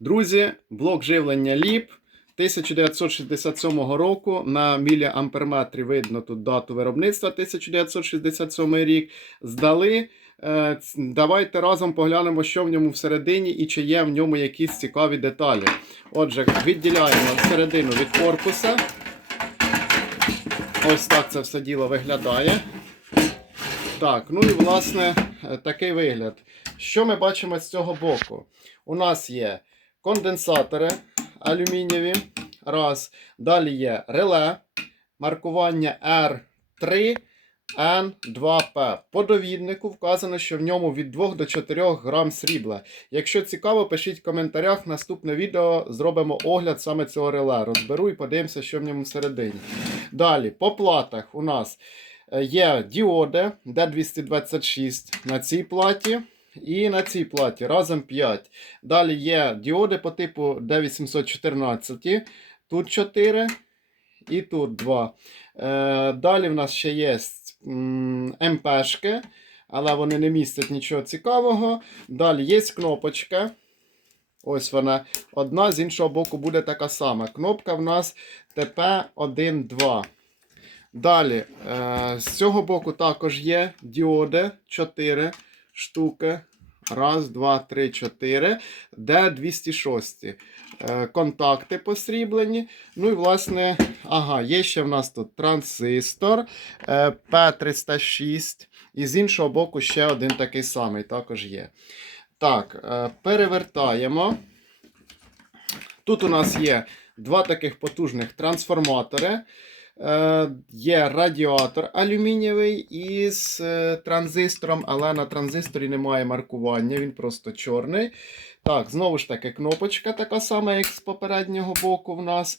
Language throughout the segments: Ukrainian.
Друзі, блок живлення ЛІП 1967 року. На міліамперметрі видно тут дату виробництва 1967 рік. Здали. Е, Давайте разом поглянемо, що в ньому всередині і чи є в ньому якісь цікаві деталі. Отже, відділяємо середину від корпуса. Ось так це все діло виглядає. Так, ну і власне е, такий вигляд. Що ми бачимо з цього боку? У нас є конденсатори алюмінієві. Раз. Далі є реле, маркування R3 N2P. По довіднику вказано, що в ньому від 2 до 4 грам срібла. Якщо цікаво, пишіть в коментарях. Наступне відео зробимо огляд саме цього реле. Розберу і подивимося, що в ньому всередині. Далі, по платах у нас е, є діоди D226 на цій платі. І на цій платі разом 5. Далі є діоди по типу D814. Тут 4 і тут 2. Е, далі в нас ще є МПшки, але вони не містять нічого цікавого. Далі є кнопочка. Ось вона. Одна з іншого боку буде така сама. Кнопка в нас TP12. Далі, е, з цього боку також є діоди 4 штуки. Раз, два, три, чотири. D206. Е, контакти посріблені. Ну і, власне, ага, є ще в нас тут транзистор е, P306. І з іншого боку ще один такий самий також є. Так, е, перевертаємо. Тут у нас є два таких потужних трансформатори. Е, Є радіатор алюмінієвий із е, транзистором, але на транзисторі немає маркування, він просто чорний. Так, знову ж таки, кнопочка така сама, як з попереднього боку в нас.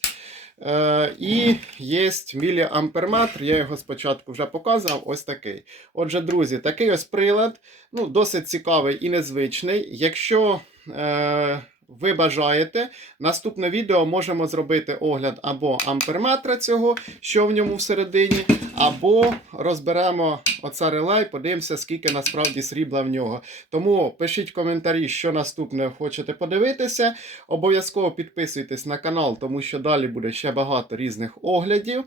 Е, і є міліамперметр, я його спочатку вже показував, ось такий. Отже, друзі, такий ось прилад, ну, досить цікавий і незвичний. Якщо е, ви бажаєте, наступне відео можемо зробити огляд або амперметра цього, що в ньому всередині, або розберемо оце реле і подивимося, скільки насправді срібла в нього. Тому пишіть в коментарі, що наступне хочете подивитися. Обов'язково підписуйтесь на канал, тому що далі буде ще багато різних оглядів.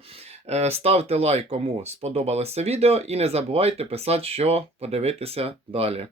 Е, Ставте лайк, кому сподобалося відео, і не забувайте писати, що подивитися далі.